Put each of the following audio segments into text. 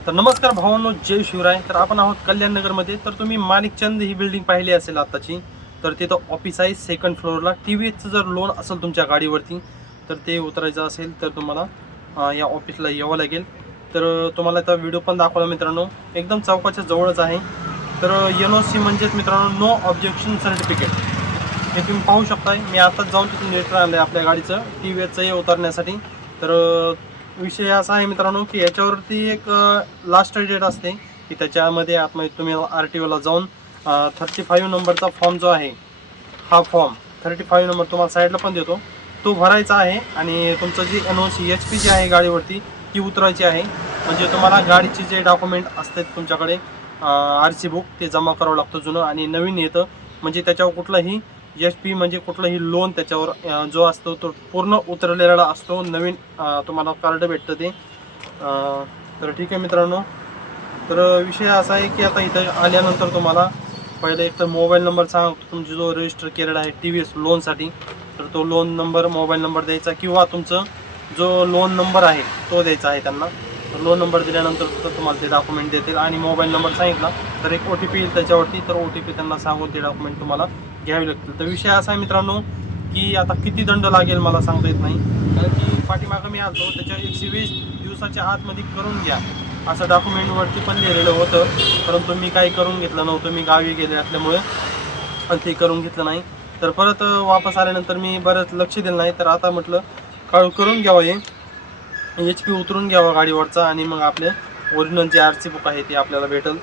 तर नमस्कार भावांनो, जय शिवराय. तर आपण आहोत कल्याण नगरमध्ये. तर तुम्ही माणिकचंद ही बिल्डिंग पाहिली असेल आताची. तर तिथं ऑफिस आहे सेकंड फ्लोअरला. TVSचं जर लोन असेल तुमच्या गाडीवरती तर ते उतरायचं असेल तर तुम्हाला या ऑफिसला यावं लागेल. तर तुम्हाला आता व्हिडिओ पण दाखवला मित्रांनो, एकदम चौकाच्या जवळच आहे. तर NOC म्हणजेच मित्रांनो नो ऑब्जेक्शन सर्टिफिकेट, हे तुम्ही पाहू शकताय. मी आताच जाऊन तिथून लेटर आणलं आहे आपल्या गाडीचं TVSचं हे उतरण्यासाठी. तर विषय असा आहे मित्रांनो की याच्यावरती एक लास्ट डेट असते की त्याच्यामध्ये आतमध्ये तुम्ही RTOला जाऊन 35 नंबरचा फॉर्म जो आहे, हा फॉर्म 35 नंबर तुम्हाला साईडला पण देतो, तो भरायचा आहे. आणि तुमचं जी NOC HP जी आहे गाडीवरती ती उतरायची आहे. म्हणजे तुम्हाला गाडीचे जे डॉक्युमेंट असतात तुमच्याकडे RC बुक ते जमा करावं लागतं जुनं, आणि नवीन येतं. म्हणजे त्याच्यावर कुठलाही HP म्हणजे कुठलंही लोन त्याच्यावर जो असतो तो पूर्ण उतरलेला असतो. नवीन तुम्हाला कार्ड भेटतं ते. तर ठीक आहे मित्रांनो. तर विषय असा आहे की आता इथं आल्यानंतर तुम्हाला पहिले एक तर मोबाईल नंबर सांगतो तुमची जो रजिस्टर केलेला आहे TVS लोनसाठी. तर तो लोन नंबर, मोबाईल नंबर द्यायचा, किंवा तुमचं जो लोन नंबर आहे तो द्यायचा आहे त्यांना. लोन नंबर दिल्यानंतर तुम्हाला ते डॉक्युमेंट देतील, आणि मोबाईल नंबर सांगितला तर एक OTP येईल त्याच्यावरती. तर OTP त्यांना सांगून ते डॉक्युमेंट तुम्हाला घ्यावे लागतील. तर विषय असा आहे मित्रांनो की आता किती दंड लागेल मला सांगता येत नाही, कारण की पाठीमागं मी आलो त्याच्या 120 दिवसाच्या आतमध्ये करून घ्या असं डॉक्युमेंटवरती पण लिहिलेलं होतं. परंतु मी काही करून घेतलं नव्हतं, मी गावी गेले असल्यामुळे ते करून घेतलं नाही. तर परत वापस आल्यानंतर मी बरंच लक्ष दिलं नाही. तर आता म्हटलं करून घ्यावं, हे HP उतरून घ्यावा गाडीवरचा, आणि मग आपले ओरिजिनल जे RC बुक आहे ते आपल्याला भेटेल.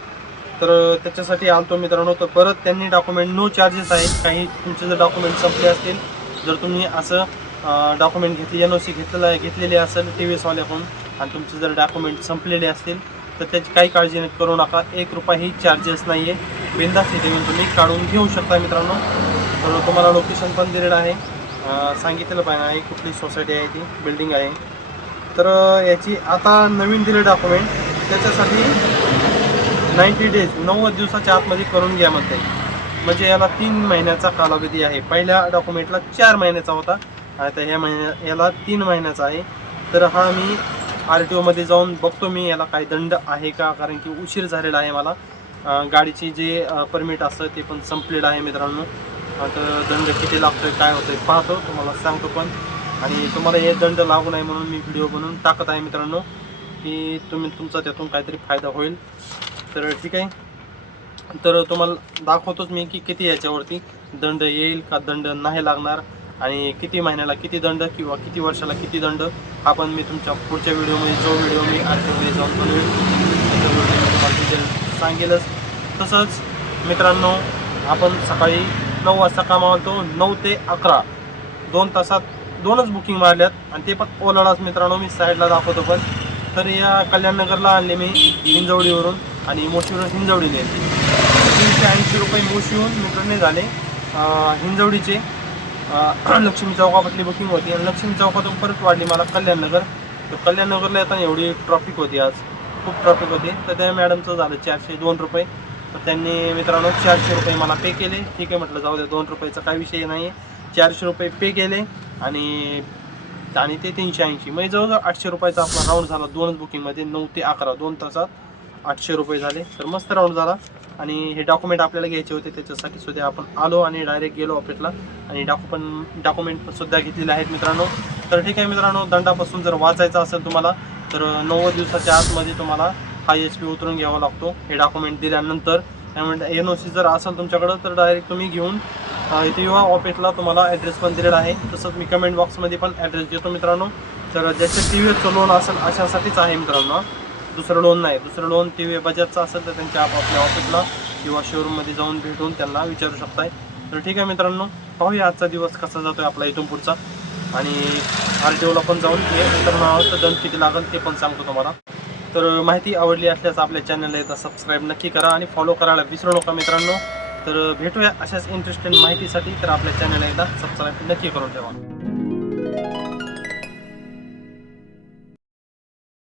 तर त्याच्यासाठी आलतो मित्रांनो. तर परत त्यांनी डॉक्युमेंट नो चार्जेस आहेत. काही तुमचे जर डॉक्युमेंट संपले असतील, जर तुम्ही असं डॉक्युमेंट NOC घेतलेले असेल TVSवाल्याकडून, आणि तुमचे जर डॉक्युमेंट संपलेले असतील तर त्याची काही काळजी करू नका. 1 रुपयाही चार्जेस नाही आहे. बिनधास्त इथे येऊन तुम्ही काढून घेऊ शकता मित्रांनो. तर तुम्हाला लोकेशन पण दिलेलं आहे, सांगितलेलं पाहिजे आहे कुठली सोसायटी आहे, ती बिल्डिंग आहे. तर याची आता नवीन दिले डॉक्युमेंट त्याच्यासाठी 90 डेज 90 दिवसाच्या आतमध्ये करून घ्या म्हणते. म्हणजे याला 3 महिन्याचा कालावधी आहे. पहिल्या डॉक्युमेंटला 4 महिन्याचा होता, आता याला 3 महिन्याचा आहे. तर हा मी RTOमध्ये जाऊन बघतो मी याला काही दंड आहे का, कारण की उशीर झालेला आहे मला. गाडीची जे परमिट असतं ते पण संपलेलं आहे मित्रांनो. तर दंड किती लागतोय काय होतंय पाहतो, तुम्हाला सांगतो पण. आणि तुम्हाला हे दंड लागू नये म्हणून मी व्हिडिओ बनवून टाकत आहे मित्रांनो, की तुमचा त्यातून काहीतरी फायदा होईल. तर ठीक आहे. तर तुम्हाला दाखवतोच मी की किती याच्यावरती दंड येईल का दंड नाही लागणार, आणि किती महिन्याला किती दंड किंवा किती वर्षाला किती दंड, हा पण मी तुमच्या पुढच्या व्हिडिओमध्ये, जो व्हिडिओ मी RTOमध्ये जाऊन बनवेल त्याच्या व्हिडिओ तुम्हाला डिटेल सांगेलच. तसंच मित्रांनो, आपण सकाळी 9 वाजता कामावर होतो, 9 ते 11 2 तासात 2च बुकिंग मारल्यात, आणि ते पण ओलाडाच मित्रांनो. मी साईडला दाखवतो पण. तर या कल्याणनगरला आणले मी हिंजवडीवरून, आणि मोशीवरून हिंजवडीने 380 रुपये मोशीहून मीटरने झाले हिंजवडीचे. लक्ष्मी चौकापासली बुकिंग होती, आणि लक्ष्मी चौकातून परत वाढली मला कल्याणनगर. तर कल्याणनगरला येताना एवढी ट्रॉफिक होती, आज खूप ट्रॉफिक होती. तर त्या मॅडमचं झालं 402 रुपये. तर त्यांनी मित्रांनो 400 रुपये मला पे केले. ठीक आहे म्हटलं, जाऊ दे, 2 रुपयाचा काही विषय नाही आहे. 400 रुपये पे केले, आणि ते 380, म्हणजे जवळजवळ 800 रुपयाचा आपला राऊंड झाला 2च बुकिंगमध्ये. 9 ते 11 2 तासात 800 रुपये झाले. तर मस्त राऊंड झाला. आणि हे डॉक्युमेंट आपल्याला घ्यायचे होते, त्याच्यासाठी सुद्धा आपण आलो आणि डायरेक्ट गेलो ऑफिसला, आणि डॉक्युमेंट सुद्धा घेतलेले आहेत मित्रांनो. तर ठीक आहे मित्रांनो, दंडापासून जर वाचायचं असेल तुम्हाला तर 90 दिवसाच्या आतमध्ये तुम्हाला हा HP उतरून घ्यावा लागतो हे डॉक्युमेंट दिल्यानंतर. त्यामुळे NOC जर असेल तुमच्याकडं तर डायरेक्ट तुम्ही घेऊन इथे येवा ऑफिसला. तुम्हाला ॲड्रेस पण दिलेला आहे, तसंच मी कमेंट बॉक्समध्ये पण ॲड्रेस देतो मित्रांनो. तर ज्याचं TVSचं लोन असेल अशासाठीच आहे मित्रांनो, दुसरं लोन नाही. दुसरं लोन TV बजाजचं असेल तर त्यांच्या आपापल्या ऑफिसला किंवा शोरूममध्ये जाऊन भेटून त्यांना विचारू शकताय. तर ठीक आहे मित्रांनो, पाहूया आजचा दिवस कसा जातो आहे आपला इथून पुढचा, आणि RTOला पण जाऊन हे उतरणार आहोत. तर दंड किती लागेल ते पण सांगतो तुम्हाला. तर माहिती आवडली असल्यास आपल्या चॅनलला एकदा सबस्क्राईब नक्की करा, आणि फॉलो करायला विसरू नका मित्रांनो. तर भेटूया अशाच इंटरेस्टिंग माहितीसाठी. तर आपल्या चॅनलला एकदा सबस्क्राईब नक्की करून ठेवा.